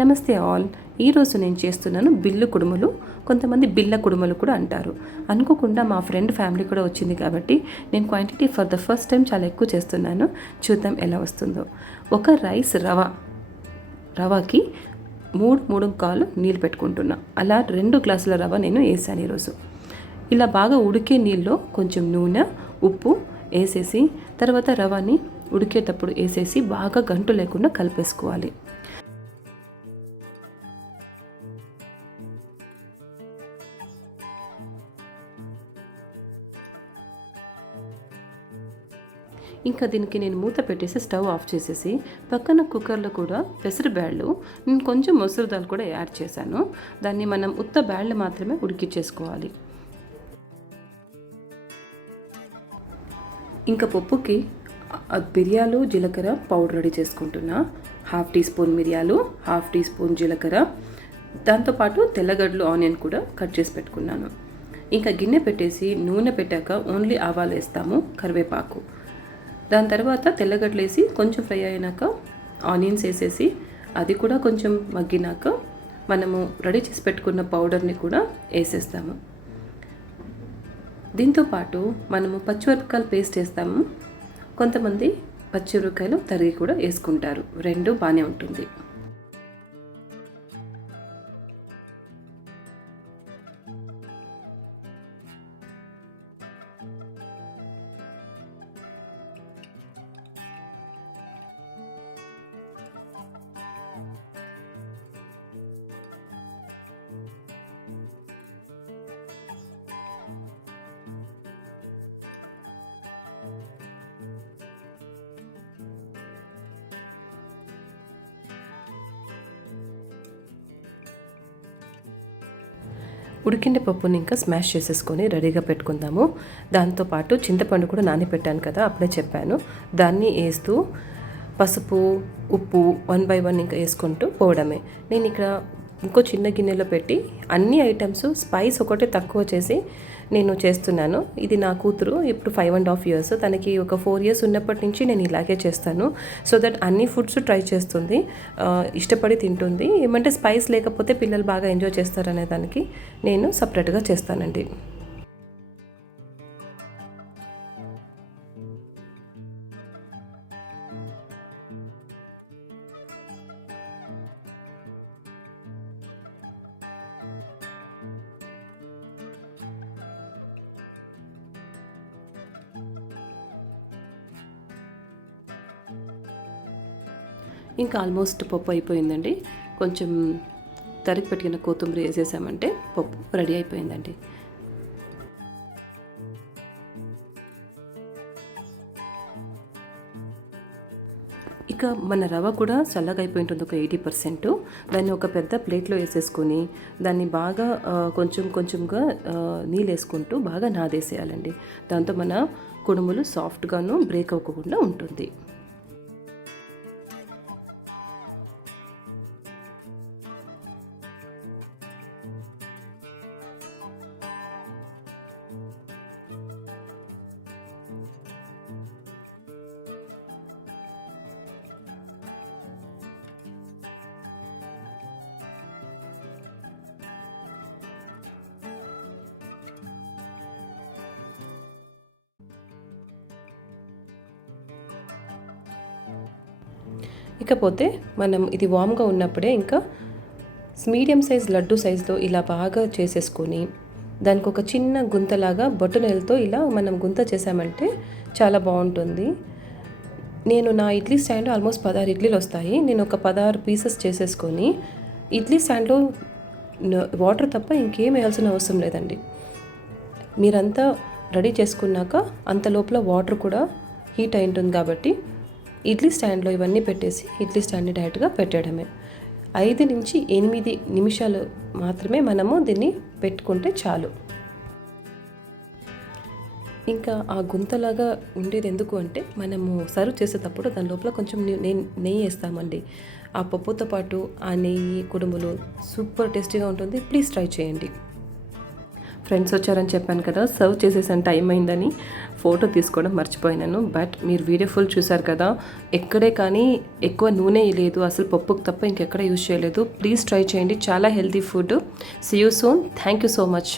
నమస్తే ఆల్. ఈరోజు నేను చేస్తున్నాను బిల్లు కుడుములు. కొంతమంది బిళ్ళ కుడుములు కూడా అంటారు. అనుకోకుండా మా ఫ్రెండ్ ఫ్యామిలీ కూడా వచ్చింది కాబట్టి నేను quantity for the first time చాలా ఎక్కువ చేస్తున్నాను. చూద్దాం ఎలా వస్తుందో. ఒక రైస్ రవాకి 3 నీళ్ళు పెట్టుకుంటున్నా. అలా 2 గ్లాసుల రవ నేను వేసాను ఈరోజు. ఇలా బాగా ఉడికే నీళ్ళలో కొంచెం నూనె, ఉప్పు వేసేసి తర్వాత రవాని ఉడికేటప్పుడు వేసేసి బాగా గంటు లేకుండా కలిపేసుకోవాలి. ఇంకా దీనికి నేను మూత పెట్టేసి స్టవ్ ఆఫ్ చేసేసి పక్కన కుక్కర్లో కూడా పెసరు బ్యాళ్ళు, నేను కొంచెం మొసరు దాల్ కూడా యాడ్ చేశాను. దాన్ని మనం ఉత్త బ్యాళ్ళు మాత్రమే ఉడికిచ్చేసుకోవాలి. ఇంకా పప్పుకి మిరియాలు, జీలకర్ర పౌడర్ రెడీ చేసుకుంటున్నా. 1/2 టీ స్పూన్ మిరియాలు, 1/2 టీ స్పూన్ జీలకర్ర, దాంతోపాటు తెల్లగడ్డలు, ఆనియన్ కూడా కట్ చేసి పెట్టుకున్నాను. ఇంకా గిన్నె పెట్టేసి నూనె పెట్టాక ఓన్లీ ఆవాలు వేస్తాము, కరివేపాకు. దాని తర్వాత తెల్లగడ్డలు వేసి కొంచెం ఫ్రై అయినాక ఆనియన్స్ వేసేసి అది కూడా కొంచెం మగ్గినాక మనము రెడీ చేసి పెట్టుకున్న పౌడర్ని కూడా వేసేస్తాము. దీంతోపాటు మనము పచ్చిమిరపకాయలు పేస్ట్ వేస్తాము. కొంతమంది పచ్చిమిరపకాయలు తరిగి కూడా వేసుకుంటారు. 2 బాగానే ఉంటుంది. ఉడికిండే పప్పుని ఇంకా స్మాష్ చేసేసుకొని రెడీగా పెట్టుకుందాము. దాంతోపాటు చింతపండు కూడా నానబెట్టాను కదా, అప్పుడే చెప్పాను. దాన్ని వేస్తూ పసుపు, ఉప్పు 1 by 1 ఇంకా వేసుకుంటూ పోవడమే. నేను ఇక్కడ ఇంకో చిన్న గిన్నెలో పెట్టి అన్ని ఐటమ్స్ స్పైస్ ఒకటే తక్కువ చేసి నేను చేస్తున్నాను. ఇది నా కూతురు ఇప్పుడు 5.5 years. తనకి ఒక 4 years ఉన్నప్పటి నుంచి నేను ఇలాగే చేస్తాను. సో దట్ అన్ని ఫుడ్స్ ట్రై చేస్తుంది, ఇష్టపడి తింటుంది. ఏమంటే స్పైస్ లేకపోతే పిల్లలు బాగా ఎంజాయ్ చేస్తారనే దానికి నేను సపరేట్గా చేస్తానండి. ఇంకా ఆల్మోస్ట్ పప్పు అయిపోయిందండి. కొంచెం తరిగి పెట్టిన కొత్తిమీర వేసేసామంటే పప్పు రెడీ అయిపోయిందండి. ఇక మన రవ కూడా చల్లగా అయిపోయి ఉంటుంది, ఒక 80%. దాన్ని ఒక పెద్ద ప్లేట్లో వేసేసుకొని దాన్ని బాగా కొంచెంగా నీళ్ళు వేసుకుంటూ బాగా నాదేసేయాలండి. దాంతో మన కుడుములు సాఫ్ట్గాను బ్రేక్ అవ్వకుండా ఉంటుంది. ఇకపోతే మనం ఇది వామ్గా ఉన్నప్పుడే ఇంకా మీడియం సైజ్ లడ్డు సైజులో ఇలా బాగా చేసేసుకొని దానికి ఒక చిన్న గుంతలాగా బొట్టనెలతో ఇలా మనం గుంత చేసామంటే చాలా బాగుంటుంది. నేను నా ఇడ్లీ స్టాండ్ ఆల్మోస్ట్ 16 ఇడ్లీలు వస్తాయి. నేను ఒక 16 పీసెస్ చేసేసుకొని ఇడ్లీ స్టాండ్లో వాటర్ తప్ప ఇంకేం వేయాల్సిన అవసరం లేదండి. మీరంతా రెడీ చేసుకున్నాక అంత లోపల వాటర్ కూడా హీట్ అయి ఉంటుంది కాబట్టి ఇడ్లీ స్టాండ్లో ఇవన్నీ పెట్టేసి ఇడ్లీ స్టాండ్ని డైరెక్ట్గా పెట్టడమే. 5 నుంచి 8 నిమిషాలు మాత్రమే మనము దీన్ని పెట్టుకుంటే చాలు. ఇంకా ఆ గుంతలాగా ఉండేది ఎందుకు అంటే మనము సర్వ్ చేసేటప్పుడు దాని లోపల కొంచెం నెయ్యి వేస్తామండి. ఆ పప్పుతో పాటు ఆ నెయ్యి కుడుములు సూపర్ టేస్టీగా ఉంటుంది. ప్లీజ్ ట్రై చేయండి. ఫ్రెండ్స్ వచ్చారని చెప్పాను కదా, సర్వ్ చేసేసాను, టైం అయిందని ఫోటో తీసుకోవడం మర్చిపోయినాను. బట్ మీరు వీడియో ఫుల్ చూసారు కదా, ఎక్కడే కానీ ఎక్కువ నూనె లేదు, అసలు పప్పుకు తప్ప ఇంకెక్కడ యూజ్ చేయలేదు. ప్లీజ్ ట్రై చేయండి, చాలా healthy food. See you soon. Thank you so much.